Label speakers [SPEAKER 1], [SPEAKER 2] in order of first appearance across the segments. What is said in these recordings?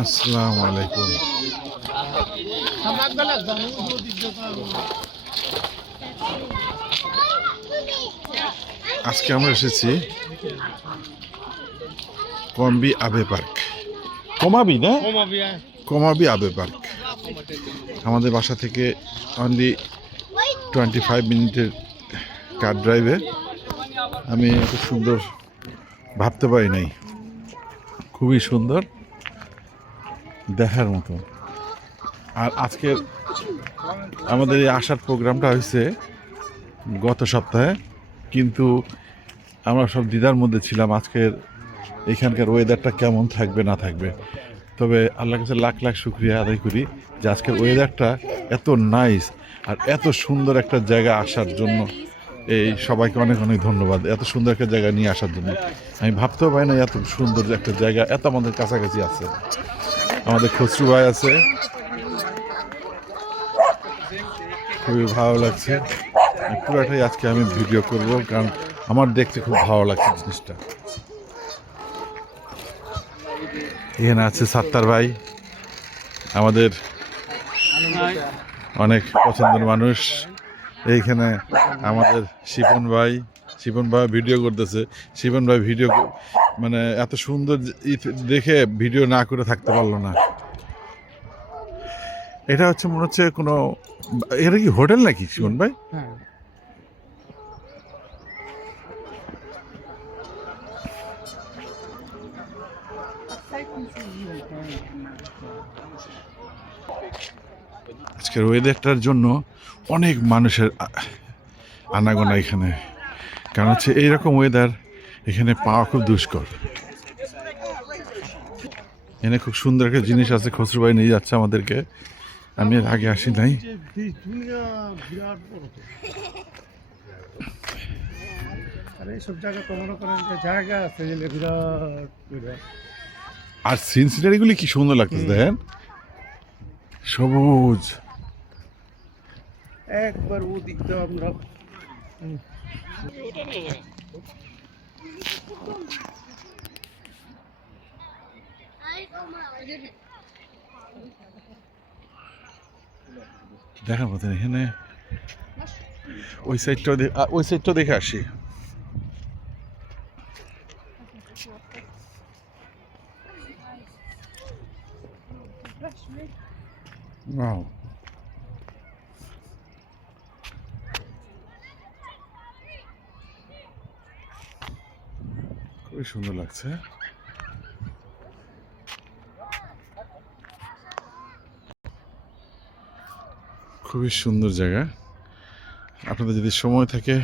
[SPEAKER 1] আসসালামু আলাইকুম। আজকে আমরা এসেছি কম্বি আবে পার্ক। কমাবি না? কমাবি আবে পার্ক। আমাদের বাসা থেকে অনলি টোয়েন্টি ফাইভ মিনিটের কার ড্রাইভে আমি এত সুন্দর ভাবতে পারি নাই। খুবই সুন্দর। দেখার মতো। আর আজকের আমাদের এই আসার প্রোগ্রামটা হয়েছে গত সপ্তাহে কিন্তু আমরা সব দিদার মধ্যে ছিলাম আজকের এখানকার ওয়েদারটা কেমন থাকবে না থাকবে। তবে আল্লাহ কাছে লাখ লাখ শুক্রিয়া আদায় করি যে আজকের ওয়েদারটা এত নাইস আর এত সুন্দর একটা জায়গা আসার জন্য। এই সবাইকে অনেক অনেক ধন্যবাদ এত সুন্দর একটা জায়গা নিয়ে আসার জন্য। আমি ভাবতেও পারি না এত সুন্দর একটা জায়গা, এত আমাদের কাছাকাছি আছে। আমাদের খসরু ভাই আছে। খুবই ভালো লাগছে। পুরাটাই আজকে আমি ভিডিও করব, কারণ আমার দেখতে খুব ভালো লাগছে জিনিসটা। এখানে আছে সাত্তার ভাই। আমাদের অনেক পছন্দের মানুষ। এইখানে আমাদের শিপন ভাই শিপন ভাই ভিডিও করতেছে। শিপন ভাই ভিডিও মানে এত সুন্দর দেখে ভিডিও না করে থাকতে পারল না। এটা হচ্ছে মনে হচ্ছে কোনো এটা কি হোটেল নাকি শিবন ভাই? আজকের ওয়েদারটার জন্য অনেক মানুষের আনাগোনা এখানে। কারণ হচ্ছে এইরকম ওয়েদার এখানে পাওয়া খুব দুষ্কর। এখানে খুব সুন্দর একটা জিনিস আছে খসরু ভাই নিয়ে যাচ্ছে আমাদেরকে। আমি এর আগে আসি নাই।
[SPEAKER 2] আর এইসব জায়গা তো মনে করেন যে জায়গা আছে যে বিরাট বিরাট।
[SPEAKER 1] আর সিন সিনারিগুলি কি সুন্দর লাগতেছে দেখেন? সবুজ।
[SPEAKER 2] একবার ওদিক দিয়ে আমরা
[SPEAKER 1] দেখা মতন এখানে। ওই সাইডটাও দে- ওই সাইডটাও দেখে আসি। Wow. খুবই সুন্দর লাগছে। খুবই সুন্দর জায়গা। আপনাদের যদি সময় থাকে,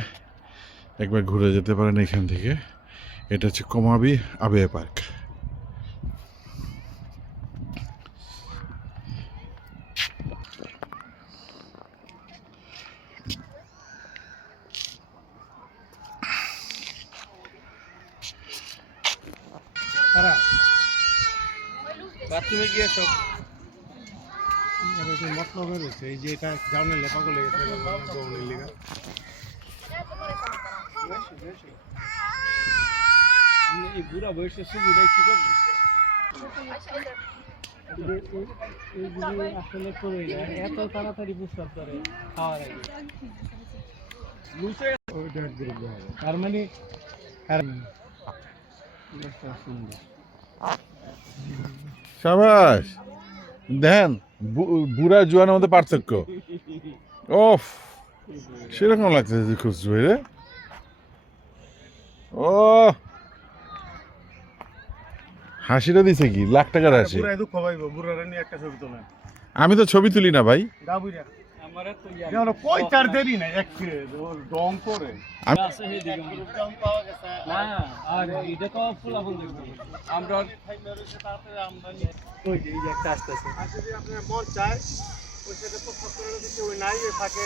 [SPEAKER 1] একবার ঘুরে যেতে পারেন এখান থেকে। এটা হচ্ছে কমাবি আবে পার্ক
[SPEAKER 2] তারা বাথরুমে গিয়ে সব মতলব রয়েছে এই যে এটা গৌনের লিগা। এই বুড়া বয়সে সুবিধায় কি করব? এইগুলি আসলে করে না এত তাড়াতাড়ি খাওয়ার আগে। তার মানে সুন্দর
[SPEAKER 1] সাবাস। দেন বুড়া জোয়ানের মধ্যে পার্থক্য। ওফ সেরকম লাগতেছে খুচরো রে। ও হাসিটা দিছে কি? লাখ টাকার হাসি। আমি তো ছবি তুলি না ভাই।
[SPEAKER 2] গাবুইরা কই চার দেরি না এক ফিরে ডং করে আর এটা তো ফুলা ফুল আমরা ওই যে এই যে একটা আসতেছে। আর যদি আপনার মন চায় ওই সেটা তো নাই ওই ফাঁকে